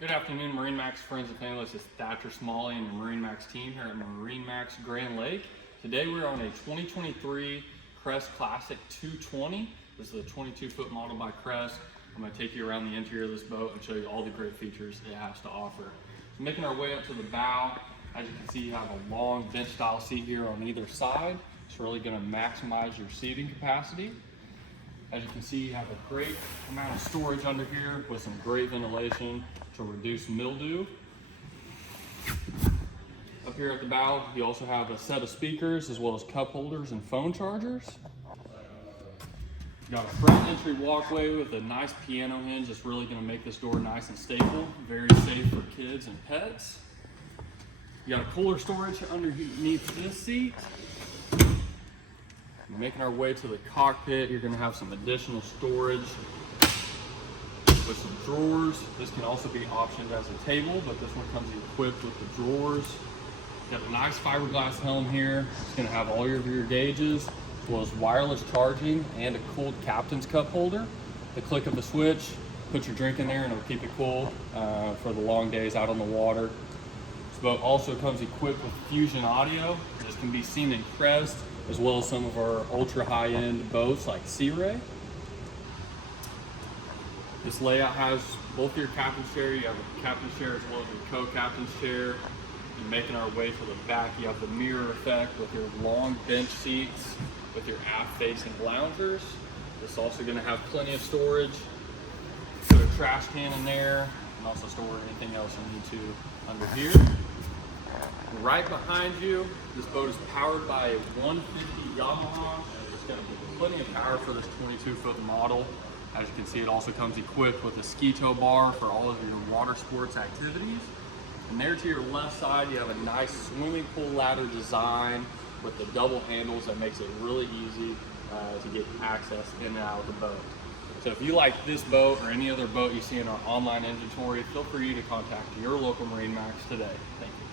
Good afternoon, MarineMax friends and family. This is Thatcher Smalley and the MarineMax team here at MarineMax Grand Lake. Today we're on a 2023 Crest Classic 220. This is a 22-foot model by Crest. I'm going to take you around the interior of this boat and show you all the great features it has to offer. So making our way up to the bow, as you can see, you have a long bench style seat here on either side. It's really going to maximize your seating capacity. As you can see, you have a great amount of storage under here with some great ventilation to reduce mildew. Up here at the bow, you also have a set of speakers as well as cup holders and phone chargers. You got a front entry walkway with a nice piano hinge that's really going to make this door nice and stable, very safe for kids and pets. You got a cooler storage underneath this seat. Making our way to the cockpit, you're going to have some additional storage with some drawers. This can also be optioned as a table, but this one comes equipped with the drawers. You got a nice fiberglass helm here. It's going to have all your gauges, as well as wireless charging and a cooled captain's cup holder. The click of the switch, put your drink in there and it'll keep it cool for the long days out on the water. This boat also comes equipped with Fusion audio. This can be seen in Crest, as well as some of our ultra high-end boats like Sea Ray. This layout has both your captain's chair, you have a captain's chair as well as your co-captain's chair. And making our way to the back, you have the mirror effect with your long bench seats with your aft-facing loungers. This is also going to have plenty of storage. Put a trash can in there and also store anything else you need to under here. Right behind you, this boat is powered by a 150 Yamaha. There's going to be plenty of power for this 22-foot model. As you can see, it also comes equipped with a ski tow bar for all of your water sports activities. And there to your left side, you have a nice swimming pool ladder design with the double handles that makes it really easy to get access in and out of the boat. So if you like this boat or any other boat you see in our online inventory, feel free to contact your local MarineMax today. Thank you.